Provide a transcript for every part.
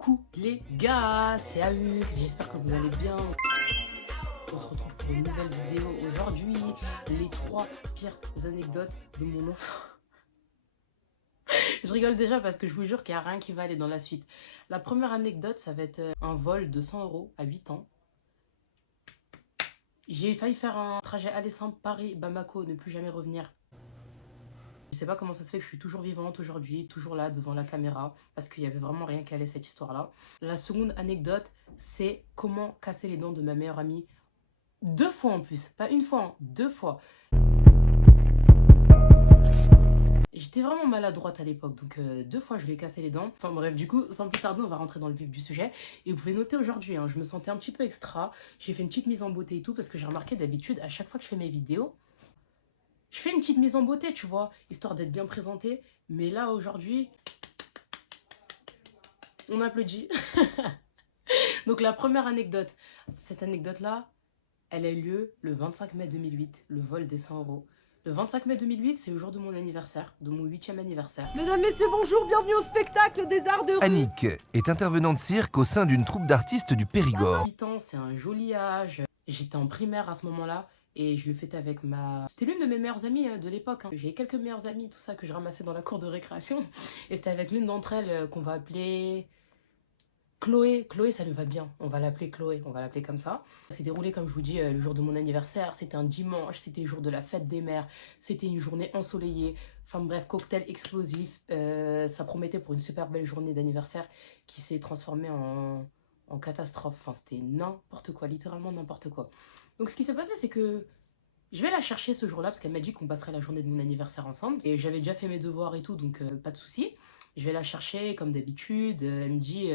Coucou les gars, c'est Ahux, j'espère que vous allez bien. On se retrouve pour une nouvelle vidéo aujourd'hui. Les 3 pires anecdotes de mon enfant. Je rigole déjà parce que je vous jure qu'il n'y a rien qui va aller dans la suite. La première anecdote, ça va être un vol de 100 € à 8 ans. J'ai failli faire un trajet aller simple Paris-Bamako, ne plus jamais revenir. Je sais pas comment ça se fait que je suis toujours vivante aujourd'hui, toujours là devant la caméra, parce qu'il y avait vraiment rien qui allait cette histoire-là. La seconde anecdote, c'est comment casser les dents de ma meilleure amie. 2 fois en plus, pas une fois, hein, 2 fois. J'étais vraiment maladroite à l'époque, donc 2 fois je lui ai cassé les dents. Enfin bref, du coup, sans plus tarder, on va rentrer dans le vif du sujet. Et vous pouvez noter aujourd'hui, hein, je me sentais un petit peu extra. J'ai fait une petite mise en beauté et tout, parce que j'ai remarqué d'habitude, à chaque fois que je fais mes vidéos, je fais une petite mise en beauté, tu vois, histoire d'être bien présentée. Mais là, aujourd'hui, on applaudit. Donc la première anecdote, cette anecdote-là, elle a eu lieu le 25 mai 2008, le vol des 100 €. Le 25 mai 2008, c'est le jour de mon anniversaire, de mon 8e anniversaire. Mesdames, Messieurs, bonjour, bienvenue au spectacle des arts de rue. Annick est intervenante cirque au sein d'une troupe d'artistes du Périgord. 8 ans, c'est un joli âge. J'étais en primaire à ce moment-là et je le fêtais avec ma... C'était l'une de mes meilleures amies de l'époque. J'ai quelques meilleures amies, tout ça que je ramassais dans la cour de récréation. Et c'était avec l'une d'entre elles qu'on va appeler... Chloé, ça lui va bien, on va l'appeler Chloé, on va l'appeler comme ça. C'est déroulé comme je vous dis le jour de mon anniversaire, c'était un dimanche, c'était le jour de la fête des mères, c'était une journée ensoleillée, enfin bref, cocktail explosif, ça promettait pour une super belle journée d'anniversaire qui s'est transformée en catastrophe, enfin c'était n'importe quoi, littéralement n'importe quoi. Donc ce qui s'est passé c'est que je vais la chercher ce jour-là parce qu'elle m'a dit qu'on passerait la journée de mon anniversaire ensemble. Et j'avais déjà fait mes devoirs et tout, donc pas de souci. Je vais la chercher comme d'habitude. Elle me dit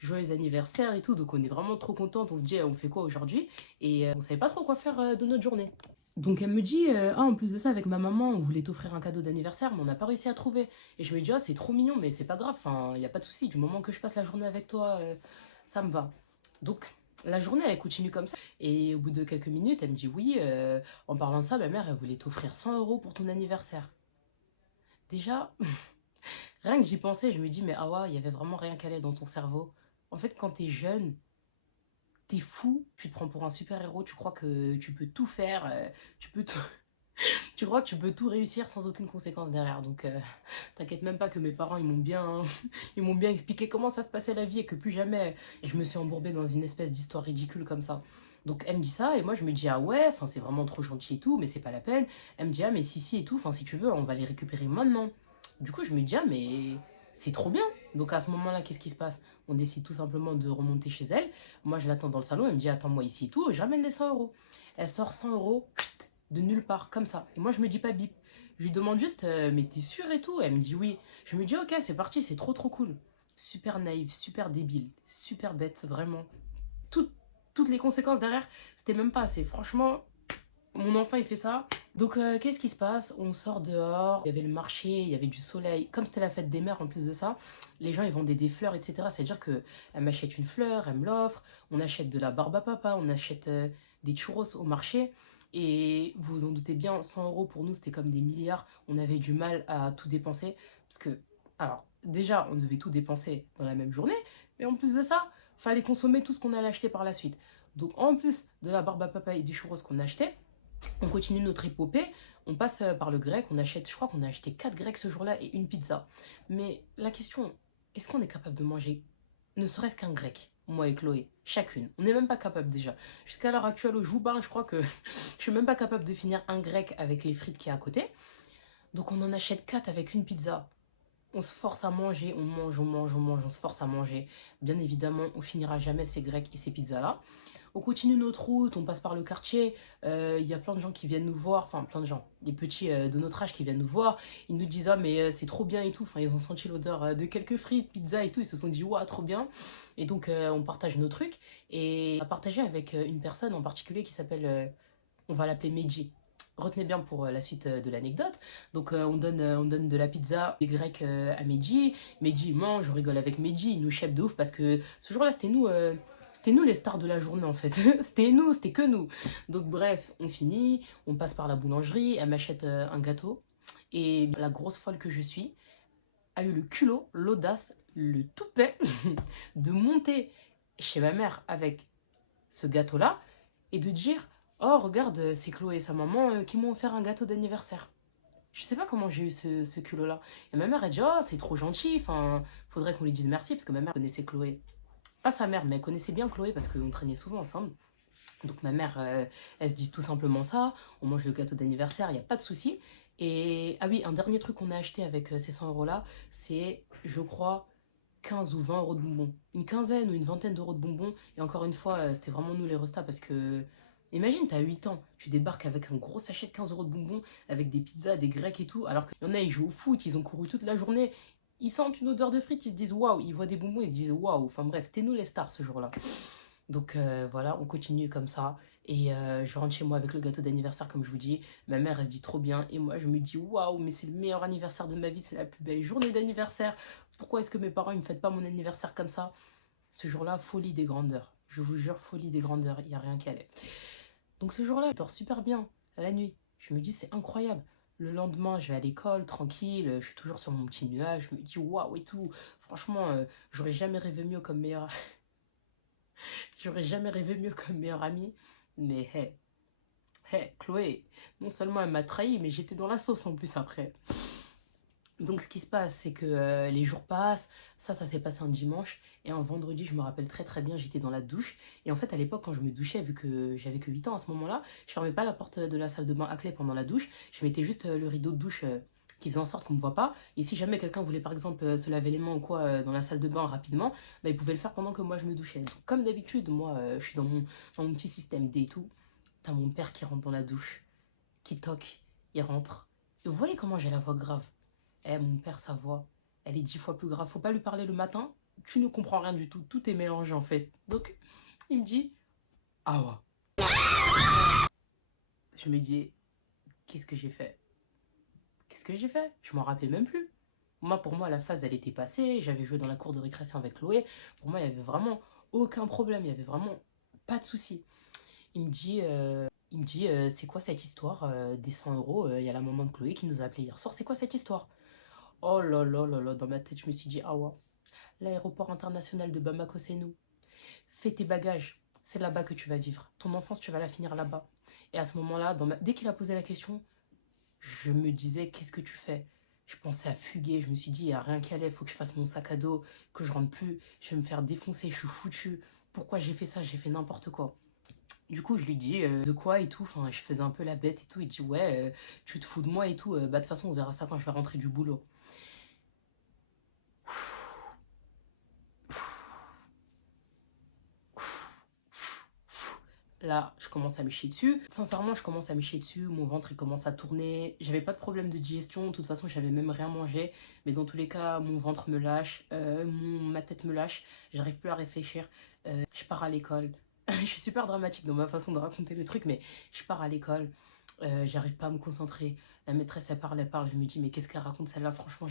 joyeux anniversaire et tout. Donc on est vraiment trop contente. On se dit on fait quoi aujourd'hui? Et on savait pas trop quoi faire de notre journée. Donc elle me dit ah en plus de ça avec ma maman on voulait t'offrir un cadeau d'anniversaire mais on n'a pas réussi à trouver. Et je me dis ah c'est trop mignon mais c'est pas grave. Enfin il y a pas de souci du moment que je passe la journée avec toi ça me va. Donc la journée, elle continue comme ça. Et au bout de quelques minutes, elle me dit oui, en parlant de ça, ma mère, elle voulait t'offrir 100 € pour ton anniversaire. Déjà, rien que j'y pensais, je me dis, mais ah ouais, il y avait vraiment rien qui allait dans ton cerveau. En fait, quand t'es jeune, t'es fou, tu te prends pour un super-héros, tu crois que tu peux tout faire, tu peux tout... tu crois que tu peux tout réussir sans aucune conséquence derrière. Donc, t'inquiète même pas que mes parents, ils m'ont bien expliqué comment ça se passait la vie et que plus jamais je me suis embourbée dans une espèce d'histoire ridicule comme ça. Donc elle me dit ça et moi je me dis ah ouais, enfin c'est vraiment trop gentil et tout, mais c'est pas la peine. Elle me dit ah mais si et tout, enfin si tu veux, on va les récupérer maintenant. Du coup je me dis ah mais c'est trop bien. Donc à ce moment-là, qu'est-ce qui se passe? On décide tout simplement de remonter chez elle. Moi je l'attends dans le salon, elle me dit attends-moi ici et tout, je ramène les 100 €. Elle sort 100 € de nulle part, comme ça. Et moi, je me dis pas bip. Je lui demande juste, mais t'es sûre et tout? Elle me dit oui. Je me dis, ok, c'est parti, c'est trop trop cool. Super naïve, super débile, super bête, vraiment. Tout- Toutes les conséquences derrière, c'était même pas assez. Franchement, mon enfant, il fait ça. Donc, qu'est-ce qui se passe? On sort dehors, il y avait le marché, il y avait du soleil. Comme c'était la fête des mères en plus de ça, les gens, ils vendaient des fleurs, etc. C'est-à-dire qu'elle m'achète une fleur, elle me l'offre. On achète de la barbe à papa, on achète des churros au marché. Et vous vous en doutez bien, 100 € pour nous, c'était comme des milliards. On avait du mal à tout dépenser. Parce que, alors, déjà, on devait tout dépenser dans la même journée. Mais en plus de ça, fallait consommer tout ce qu'on allait acheter par la suite. Donc, en plus de la barbe à papa et des churros qu'on achetait, on continue notre épopée. On passe par le grec. On achète, je crois qu'on a acheté 4 grecs ce jour-là et une pizza. Mais la question, est-ce qu'on est capable de manger ne serait-ce qu'un grec, moi et Chloé, chacune? On n'est même pas capable déjà. Jusqu'à l'heure actuelle où je vous parle, je crois que je suis même pas capable de finir un grec avec les frites qui est à côté. Donc on en achète 4 avec une pizza. On se force à manger, on mange, on mange, on mange, on se force à manger. Bien évidemment, on finira jamais ces grecs et ces pizzas-là. On continue notre route, on passe par le quartier, il y a plein de gens qui viennent nous voir, enfin plein de gens, des petits de notre âge qui viennent nous voir, ils nous disent ah mais c'est trop bien et tout, enfin ils ont senti l'odeur de quelques frites, pizza et tout, ils se sont dit ouah trop bien, et donc on partage nos trucs, et on a partagé avec une personne en particulier qui s'appelle, on va l'appeler Meiji. Retenez bien pour la suite de l'anecdote. Donc on donne de la pizza des Grecs à Meiji. Meiji il mange, on rigole avec Meiji, il nous chèpe de ouf parce que ce jour-là c'était nous les stars de la journée en fait. C'était nous, c'était que nous. Donc bref, on finit, on passe par la boulangerie, elle m'achète un gâteau. Et la grosse folle que je suis a eu le culot, l'audace, le toupet de monter chez ma mère avec ce gâteau-là et de dire oh, regarde, c'est Chloé et sa maman qui m'ont offert un gâteau d'anniversaire. Je sais pas comment j'ai eu ce culot-là. Et ma mère, elle dit oh, c'est trop gentil, enfin, faudrait qu'on lui dise merci parce que ma mère connaissait Chloé. Pas sa mère, mais elle connaissait bien Chloé parce qu'on traînait souvent ensemble. Donc ma mère, elle se dit tout simplement ça. On mange le gâteau d'anniversaire, il n'y a pas de souci. Et ah oui, un dernier truc qu'on a acheté avec ces 100 euros là, c'est, je crois, 15 ou 20 euros de bonbons. Une quinzaine ou une vingtaine d'euros de bonbons. Et encore une fois, c'était vraiment nous les restas parce que. Imagine, t'as 8 ans, tu débarques avec un gros sachet de 15 euros de bonbons, avec des pizzas, des grecs et tout, alors qu'il y en a, ils jouent au foot, ils ont couru toute la journée, ils sentent une odeur de frites, ils se disent waouh, ils voient des bonbons, ils se disent waouh. Enfin bref, c'était nous les stars ce jour-là. Donc voilà, on continue comme ça. Et je rentre chez moi avec le gâteau d'anniversaire, comme je vous dis. Ma mère, elle se dit trop bien. Et moi, je me dis, waouh, mais c'est le meilleur anniversaire de ma vie. C'est la plus belle journée d'anniversaire. Pourquoi est-ce que mes parents ne me fêtent pas mon anniversaire comme ça? Ce jour-là, folie des grandeurs. Je vous jure, folie des grandeurs. Il n'y a rien qui allait. Donc ce jour-là, je dors super bien la nuit. Je me dis, c'est incroyable. Le lendemain, je vais à l'école, tranquille. Je suis toujours sur mon petit nuage. Je me dis, waouh et tout. Franchement, j'aurais jamais rêvé mieux comme meilleur. J'aurais jamais rêvé mieux comme meilleure amie. Mais Chloé, non seulement elle m'a trahi, mais j'étais dans la sauce en plus après. Donc ce qui se passe, c'est que les jours passent, ça s'est passé un dimanche, et un vendredi, je me rappelle très très bien, j'étais dans la douche, et en fait à l'époque quand je me douchais, vu que j'avais que 8 ans à ce moment-là, je fermais pas la porte de la salle de bain à clé pendant la douche, je mettais juste le rideau de douche qui faisait en sorte qu'on me voit pas, et si jamais quelqu'un voulait par exemple se laver les mains ou quoi dans la salle de bain rapidement, bah, il pouvait le faire pendant que moi je me douchais. Donc, comme d'habitude, moi je suis dans mon petit système D et tout, t'as mon père qui rentre dans la douche, qui toque, il rentre, et vous voyez comment j'ai la voix grave. Eh, mon père, sa voix, elle est 10 fois plus grave. Faut pas lui parler le matin, tu ne comprends rien du tout. Tout est mélangé en fait. Donc, il me dit Awa. Je me dis qu'est-ce que j'ai fait? Qu'est-ce que j'ai fait? Je m'en rappelais même plus. Moi, pour moi, la phase, elle était passée. J'avais joué dans la cour de récréation avec Chloé. Pour moi, il y avait vraiment aucun problème. Il y avait vraiment pas de souci. Il me dit, c'est quoi cette histoire des 100 euros? Il y a la maman de Chloé qui nous a appelé hier soir. C'est quoi cette histoire? Oh là là là là, dans ma tête, je me suis dit, ah ouais, l'aéroport international de Bamako, c'est nous. Fais tes bagages, c'est là-bas que tu vas vivre. Ton enfance, tu vas la finir là-bas. Et à ce moment-là, dès qu'il a posé la question, je me disais, qu'est-ce que tu fais? Je pensais à fuguer, je me suis dit, il n'y a rien qui allait, il faut que je fasse mon sac à dos, que je rentre plus, je vais me faire défoncer, je suis foutu. Pourquoi j'ai fait ça? J'ai fait n'importe quoi. Du coup, je lui dis de quoi et tout. Enfin, je faisais un peu la bête et tout. Il dit ouais, tu te fous de moi et tout. Bah, de toute façon, on verra ça quand je vais rentrer du boulot. Là, je commence à me chier dessus. Sincèrement, je commence à me chier dessus. Mon ventre, il commence à tourner. J'avais pas de problème de digestion. De toute façon, j'avais même rien mangé. Mais dans tous les cas, mon ventre me lâche. Ma tête me lâche. J'arrive plus à réfléchir. Je pars à l'école. Je suis super dramatique dans ma façon de raconter le truc, mais je pars à l'école. J'arrive pas à me concentrer. La maîtresse, elle parle, elle parle. Je me dis, mais qu'est-ce qu'elle raconte celle-là? Franchement,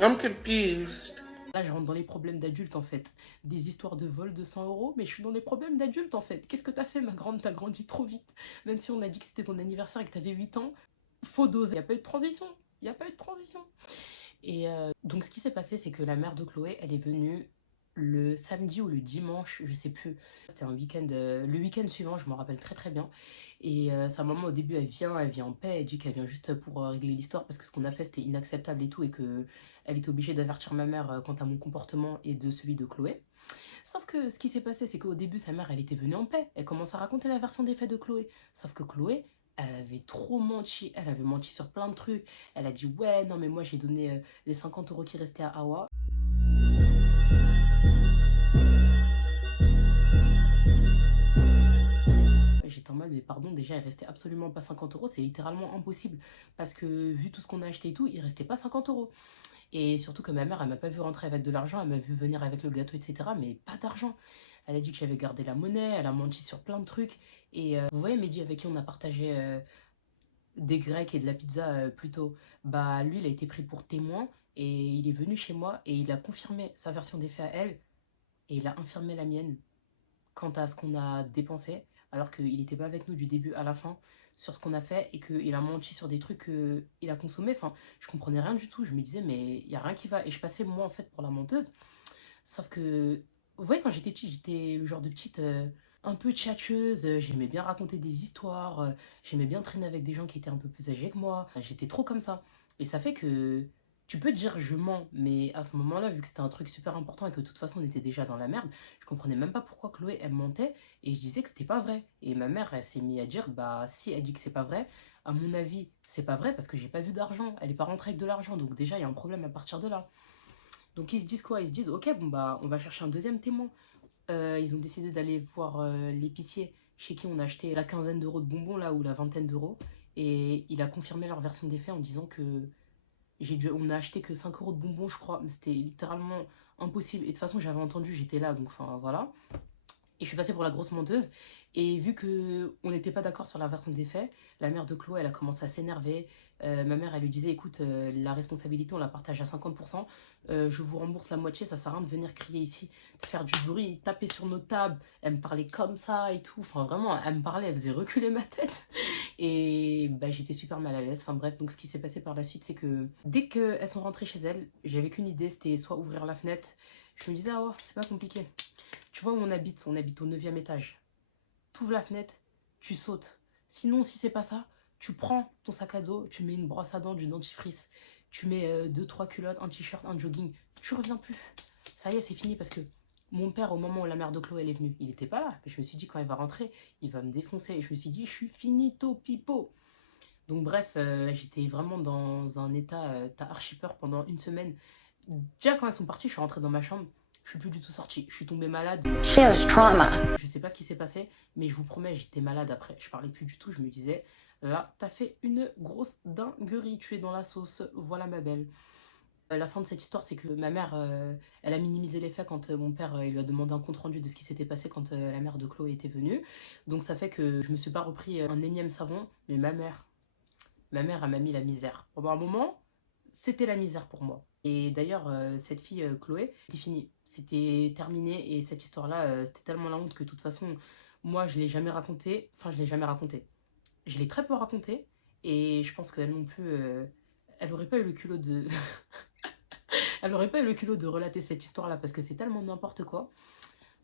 I'm confused. là, je rentre dans les problèmes d'adulte en fait. Des histoires de vol de 100 euros, mais je suis dans les problèmes d'adulte en fait. Qu'est-ce que t'as fait, ma grande? T'as grandi trop vite. Même si on a dit que c'était ton anniversaire et que t'avais 8 ans, faut doser. Il n'y a pas eu de transition. Il n'y a pas eu de transition. Et donc, ce qui s'est passé, c'est que la mère de Chloé, elle est venue le samedi ou le dimanche, je sais plus. C'était un week-end, le week-end suivant, je m'en rappelle très très bien. Et sa maman, au début, elle vient en paix, elle dit qu'elle vient juste pour régler l'histoire parce que ce qu'on a fait, c'était inacceptable et tout, et que elle était obligée d'avertir ma mère quant à mon comportement et de celui de Chloé. Sauf que ce qui s'est passé, c'est qu'au début, sa mère, elle était venue en paix. Elle commence à raconter la version des faits de Chloé. Sauf que Chloé, elle avait trop menti. Elle avait menti sur plein de trucs. Elle a dit, ouais, non, mais moi, j'ai donné les 50 euros qui restaient à Awa. J'étais en mode, mais pardon, déjà, il restait absolument pas 50 euros. C'est littéralement impossible. Parce que vu tout ce qu'on a acheté et tout, il restait pas 50 euros. Et surtout que ma mère, elle m'a pas vu rentrer avec de l'argent, elle m'a vu venir avec le gâteau, etc. Mais pas d'argent. Elle a dit que j'avais gardé la monnaie, elle a menti sur plein de trucs. Et vous voyez Mehdi avec qui on a partagé des grecs et de la pizza plus tôt, bah lui, il a été pris pour témoin et il est venu chez moi et il a confirmé sa version des faits à elle et il a infirmé la mienne quant à ce qu'on a dépensé alors qu'il n'était pas avec nous du début à la fin. sur ce qu'on a fait et qu'il a menti sur des trucs qu'il a consommés. Enfin, je comprenais rien du tout. Je me disais, mais il n'y a rien qui va. Et je passais moi, en fait, pour la menteuse. Sauf que, vous voyez, quand j'étais petite, j'étais le genre de petite un peu tchatcheuse. J'aimais bien raconter des histoires. J'aimais bien traîner avec des gens qui étaient un peu plus âgés que moi. J'étais trop comme ça. Et ça fait que tu peux te dire je mens, mais à ce moment-là, vu que c'était un truc super important et que de toute façon on était déjà dans la merde, je comprenais même pas pourquoi Chloé elle mentait et je disais que c'était pas vrai. Et ma mère elle s'est mise à dire bah si elle dit que c'est pas vrai, à mon avis c'est pas vrai parce que j'ai pas vu d'argent, elle est pas rentrée avec de l'argent donc déjà il y a un problème à partir de là. Donc ils se disent quoi? Ils se disent ok bon bah on va chercher un deuxième témoin. Ils ont décidé d'aller voir l'épicier chez qui on a acheté la quinzaine d'euros de bonbons là ou la vingtaine d'euros et il a confirmé leur version des faits en disant que on a acheté que 5 euros de bonbons, je crois, mais c'était littéralement impossible. Et de toute façon, j'avais entendu, j'étais là, donc enfin voilà. Et je suis passée pour la grosse menteuse. Et vu que on n'était pas d'accord sur la version des faits, la mère de Chloé, elle a commencé à s'énerver. Ma mère, elle lui disait, écoute, la responsabilité, on la partage à 50%. Je vous rembourse la moitié, ça sert à rien de venir crier ici, de faire du bruit, taper sur nos tables. Elle me parlait comme ça et tout. Enfin, vraiment, elle me parlait, elle faisait reculer ma tête. Et bah, j'étais super mal à l'aise. Enfin bref, donc ce qui s'est passé par la suite, c'est que dès qu'elles sont rentrées chez elles, j'avais qu'une idée, c'était soit ouvrir la fenêtre. Je me disais, ah ouais, c'est pas compliqué. Tu vois où on habite au 9e étage. Tu ouvres la fenêtre, tu sautes. Sinon, si c'est pas ça, tu prends ton sac à dos, tu mets une brosse à dents, du dentifrice, tu mets 2-3 culottes, un t-shirt, un jogging, tu reviens plus. Ça y est, c'est fini parce que mon père, au moment où la mère de Chloé elle est venue, il était pas là. Je me suis dit, quand il va rentrer, il va me défoncer. Et je me suis dit, je suis finito pipo. Donc bref, j'étais vraiment dans un état, t'as archi peur pendant une semaine. Déjà quand elles sont parties, je suis rentrée dans ma chambre, je suis plus du tout sortie. Je suis tombée malade. She has trauma. Je sais pas ce qui s'est passé, mais je vous promets, j'étais malade après. Je parlais plus du tout, je me disais, là, t'as fait une grosse dinguerie, tu es dans la sauce, voilà ma belle. La fin de cette histoire, c'est que ma mère, elle a minimisé les faits quand mon père il lui a demandé un compte-rendu de ce qui s'était passé quand la mère de Chloé était venue. Donc ça fait que je me suis pas repris un énième savon, mais ma mère, elle m'a mis la misère. Pendant un moment, c'était la misère pour moi. Et d'ailleurs, cette fille, Chloé, c'était fini. C'était terminé. Et cette histoire-là, c'était tellement la honte que de toute façon, moi, je l'ai jamais racontée. Enfin, je l'ai jamais racontée. Je l'ai très peu racontée. Et je pense qu'elle non plus, elle aurait pas eu le culot de... elle aurait pas eu le culot de relater cette histoire-là parce que c'est tellement n'importe quoi.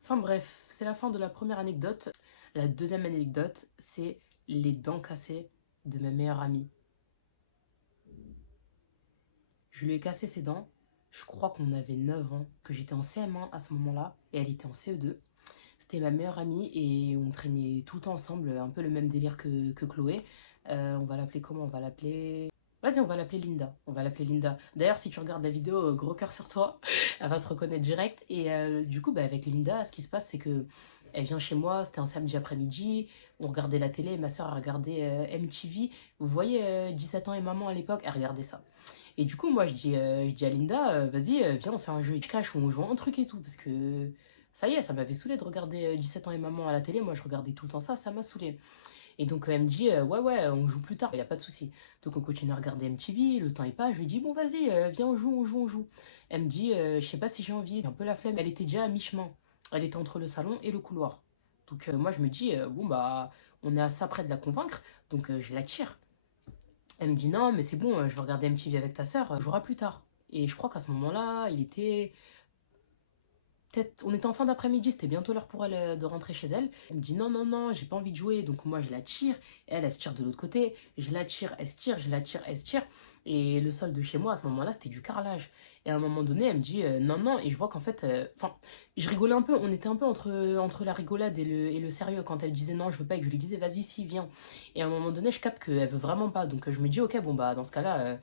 Enfin bref, c'est la fin de la première anecdote. La deuxième anecdote, c'est les dents cassées de ma meilleure amie. Je lui ai cassé ses dents. Je crois qu'on avait 9 ans, que j'étais en CM1 à ce moment-là, et elle était en CE2. C'était ma meilleure amie et on traînait tout le temps ensemble, un peu le même délire que Chloé. On va l'appeler comment? On va l'appeler... Vas-y, on va l'appeler Linda. On va l'appeler Linda. D'ailleurs, si tu regardes la vidéo, gros cœur sur toi, elle va se reconnaître direct. Et du coup, bah, avec Linda, ce qui se passe, c'est que elle vient chez moi, c'était un samedi après-midi, on regardait la télé, ma soeur a regardé MTV. Vous voyez, 17 ans et maman à l'époque, elle regardait ça. Et du coup, moi, je dis à Linda, vas-y, viens, on fait un jeu et cache où on joue un truc et tout. Parce que ça y est, ça m'avait saoulé de regarder 17 ans et maman à la télé. Moi, je regardais tout le temps ça, ça m'a saoulé. Et donc, elle me dit, ouais, ouais, on joue plus tard, il n'y a pas de souci. Donc, on continue à regarder MTV, le temps est pas. Je lui dis, bon, vas-y, viens, on joue, on joue, on joue. Elle me dit, je sais pas si j'ai envie, j'ai un peu la flemme. Elle était déjà à mi-chemin. Elle était entre le salon et le couloir. Donc, moi, je me dis, bon, bah, on est à ça près de la convaincre. Donc, je la tire. Elle me dit non, mais c'est bon, je vais regarder MTV avec ta sœur, on jouera plus tard. Et je crois qu'à ce moment-là, il était. Peut-être. On était en fin d'après-midi, c'était bientôt l'heure pour elle de rentrer chez elle. Elle me dit non, non, non, j'ai pas envie de jouer. Donc moi, je la tire. Elle se tire de l'autre côté. Je la tire, elle se tire, je la tire, elle se tire. Et le sol de chez moi, à ce moment-là, c'était du carrelage. Et à un moment donné, elle me dit non, non. Et je vois qu'en fait. Enfin, je rigolais un peu. On était un peu entre la rigolade et le sérieux. Quand elle disait non, je veux pas, et que je lui disais vas-y, si, viens. Et à un moment donné, je capte qu'elle veut vraiment pas. Donc je me dis ok, bon, bah dans ce cas-là,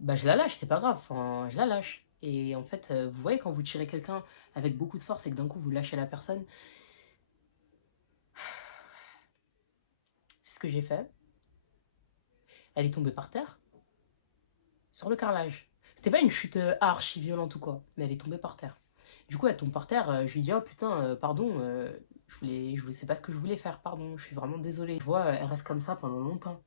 bah je la lâche, c'est pas grave. Enfin, je la lâche. Et en fait, vous voyez, quand vous tirez quelqu'un avec beaucoup de force et que d'un coup vous lâchez la personne, c'est ce que j'ai fait. Elle est tombée par terre, sur le carrelage. C'était pas une chute archi violente ou quoi, mais elle est tombée par terre. Du coup, elle tombe par terre, je lui dis oh putain, pardon, je sais pas ce que je voulais faire, pardon, je suis vraiment désolée. Je vois, elle reste comme ça pendant longtemps.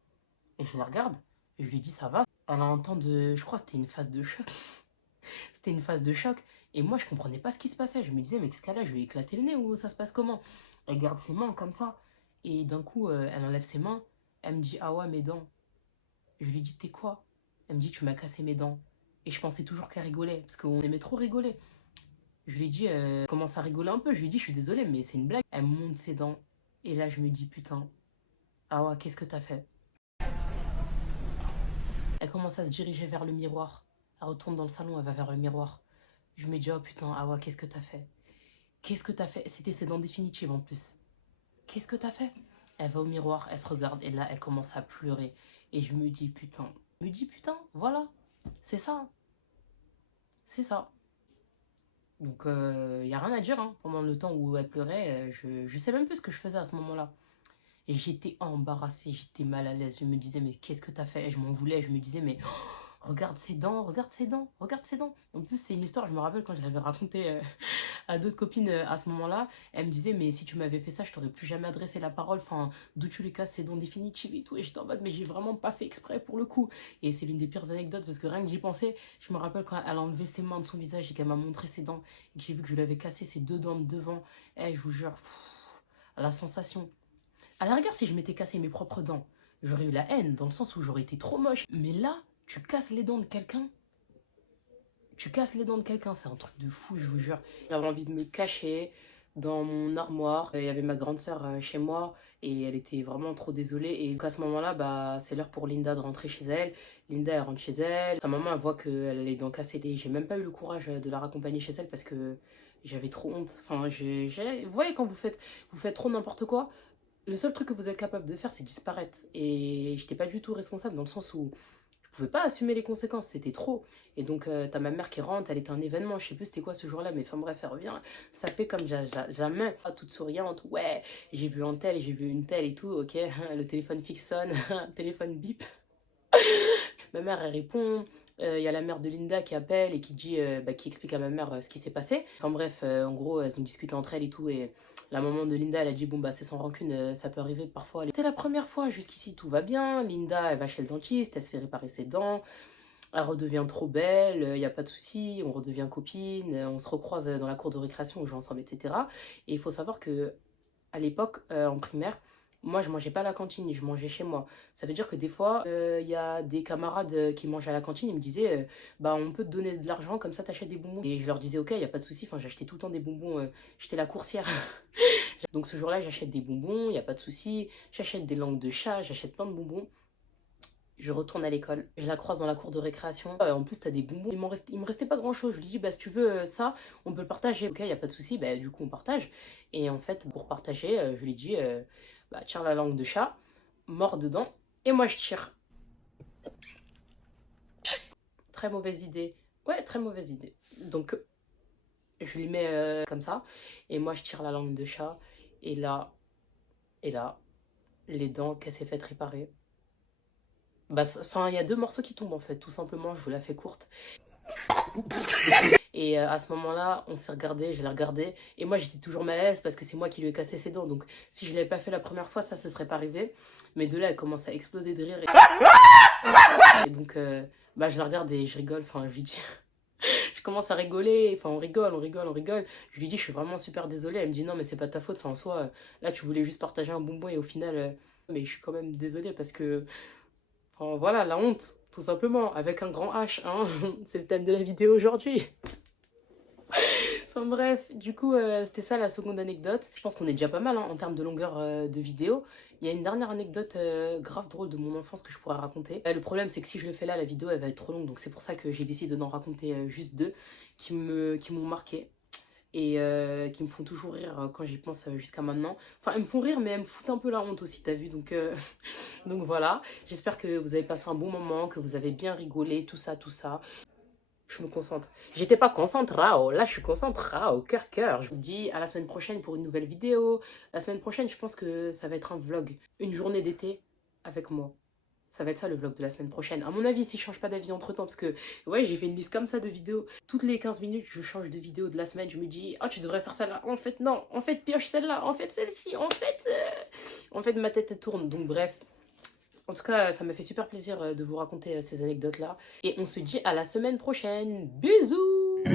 Et je la regarde, et je lui dis ça va. Elle a un temps de. Je crois que c'était une phase de choc. C'était une phase de choc. Et moi, je comprenais pas ce qui se passait. Je me disais, mais qu'est-ce qu'elle a? Je vais éclater le nez ou ça se passe comment? Elle garde ses mains comme ça. Et d'un coup, elle enlève ses mains. Elle me dit, ah ouais, mes dents. Je lui dis, t'es quoi? Elle me dit, tu m'as cassé mes dents. Et je pensais toujours qu'elle rigolait, parce qu'on aimait trop rigoler. Je lui dis, commence à rigoler un peu. Je lui dis, je suis désolée, mais c'est une blague. Elle me monte ses dents. Et là, je me dis, putain, ah ouais, qu'est-ce que t'as fait? Elle commence à se diriger vers le miroir. Elle retourne dans le salon, elle va vers le miroir. Je me dis, oh putain, ah ouais, qu'est-ce que t'as fait? Qu'est-ce que t'as fait? C'était ses dents définitives en plus. Qu'est-ce que t'as fait? Elle va au miroir, elle se regarde et là, elle commence à pleurer. Et je me dis, putain. Voilà. C'est ça. C'est ça. Donc, y a rien à dire, hein. Pendant le temps où elle pleurait, je sais même plus ce que je faisais à ce moment-là. Et j'étais embarrassée, j'étais mal à l'aise. Je me disais, mais qu'est-ce que t'as fait? Et je m'en voulais. Je me disais, mais oh, regarde ses dents, regarde ses dents, regarde ses dents. En plus, c'est une histoire, je me rappelle quand je l'avais racontée à d'autres copines à ce moment-là. Elle me disait, mais si tu m'avais fait ça, je t'aurais plus jamais adressé la parole. Enfin, d'où tu les casses ses dents définitives et tout. Et j'étais en mode, mais j'ai vraiment pas fait exprès pour le coup. Et c'est l'une des pires anecdotes parce que rien que j'y pensais, je me rappelle quand elle a enlevé ses mains de son visage et qu'elle m'a montré ses dents et que j'ai vu que je lui avais cassé ses 2 dents de devant. Eh, je vous jure, la sensation. À la rigueur, si je m'étais cassé mes propres dents, j'aurais eu la haine, dans le sens où j'aurais été trop moche. Mais là, tu casses les dents de quelqu'un. C'est un truc de fou, je vous jure. J'avais envie de me cacher dans mon armoire. Il y avait ma grande sœur chez moi et elle était vraiment trop désolée. Et à ce moment-là, bah, c'est l'heure pour Linda de rentrer chez elle. Linda, elle rentre chez elle. Sa maman, elle voit qu'elle a les dents cassées. Et j'ai même pas eu le courage de la raccompagner chez elle parce que j'avais trop honte. Enfin, vous voyez, quand vous faites trop n'importe quoi, le seul truc que vous êtes capable de faire, c'est disparaître. Et j'étais pas du tout responsable dans le sens où je pouvais pas assumer les conséquences, c'était trop. Et donc, t'as ma mère qui rentre, elle était un événement, je sais plus c'était quoi ce jour-là, mais enfin bref, elle revient, ça fait comme jamais, toute souriante, ouais, j'ai vu un tel, j'ai vu une telle et tout, ok, le téléphone fixe sonne, téléphone bip. Ma mère, elle répond. Il y a la mère de Linda qui appelle et qui dit, qui explique à ma mère ce qui s'est passé. Enfin bref, en gros, elles ont discuté entre elles et tout. Et la maman de Linda, elle a dit, bon bah c'est sans rancune, ça peut arriver parfois. C'était la première fois, jusqu'ici tout va bien. Linda, elle va chez le dentiste, elle se fait réparer ses dents. Elle redevient trop belle, il n'y a pas de souci, on redevient copine, on se recroise dans la cour de récréation, on joue ensemble, etc. Et il faut savoir que à l'époque, en primaire, moi, je mangeais pas à la cantine, je mangeais chez moi. Ça veut dire que des fois, il y a des camarades qui mangent à la cantine, ils me disaient, bah, on peut te donner de l'argent, comme ça, t'achètes des bonbons. Et je leur disais, ok, il n'y a pas de souci, enfin, j'achetais tout le temps des bonbons, j'étais la coursière. Donc ce jour-là, j'achète des bonbons, il n'y a pas de souci, j'achète des langues de chat, j'achète plein de bonbons. Je retourne à l'école, je la croise dans la cour de récréation. En plus, t'as des bonbons. Il me restait pas grand chose. Je lui dis, bah, si tu veux ça, on peut le partager. Ok, y a pas de souci. Bah, du coup, on partage. Et en fait, pour partager, je lui dis, bah, tiens la langue de chat, mors dedans, et moi je tire. Très mauvaise idée. Ouais, très mauvaise idée. Donc, je lui mets comme ça, et moi je tire la langue de chat. Et là, les dents qu'elle s'est fait réparer. Bah, enfin, il y a 2 morceaux qui tombent en fait, tout simplement, je vous la fais courte. Et à ce moment-là, on s'est regardé, je l'ai regardé, et moi j'étais toujours mal à l'aise parce que c'est moi qui lui ai cassé ses dents, donc si je l'avais pas fait la première fois, ça se serait pas arrivé. Mais de là, elle commence à exploser de rire. Et donc, bah, je la regarde et je rigole, enfin, je lui dis... Je commence à rigoler, enfin, on rigole. Je lui dis, je suis vraiment super désolée. Elle me dit, non, mais c'est pas ta faute, enfin, en soi, là, tu voulais juste partager un bonbon, et au final... Mais je suis quand même désolée parce que... Enfin, voilà, la honte, tout simplement, avec un grand H, hein. C'est le thème de la vidéo aujourd'hui. Enfin bref, du coup, c'était ça la seconde anecdote. Je pense qu'on est déjà pas mal hein, en termes de longueur de vidéo. Il y a une dernière anecdote grave drôle de mon enfance que je pourrais raconter. Le problème, c'est que si je le fais là, la vidéo, elle va être trop longue. Donc c'est pour ça que j'ai décidé d'en raconter juste 2 qui m'ont marqué. Et qui me font toujours rire quand j'y pense jusqu'à maintenant. Enfin, elles me font rire, mais elles me foutent un peu la honte aussi, t'as vu, donc voilà. J'espère que vous avez passé un bon moment, que vous avez bien rigolé, tout ça. Je me concentre. J'étais pas concentrée, oh, là je suis concentrée, au cœur. Je vous dis à la semaine prochaine pour une nouvelle vidéo. La semaine prochaine, je pense que ça va être un vlog. Une journée d'été avec moi. Ça va être ça le vlog de la semaine prochaine. À mon avis, si je change pas d'avis entre temps, parce que ouais, j'ai fait une liste comme ça de vidéos. Toutes les 15 minutes, je change de vidéo de la semaine. Je me dis, oh, tu devrais faire celle-là. En fait, non. En fait, pioche celle-là. En fait, celle-ci. En fait, ma tête, elle tourne. Donc, bref. En tout cas, ça m'a fait super plaisir de vous raconter ces anecdotes-là. Et on se dit à la semaine prochaine. Bisous!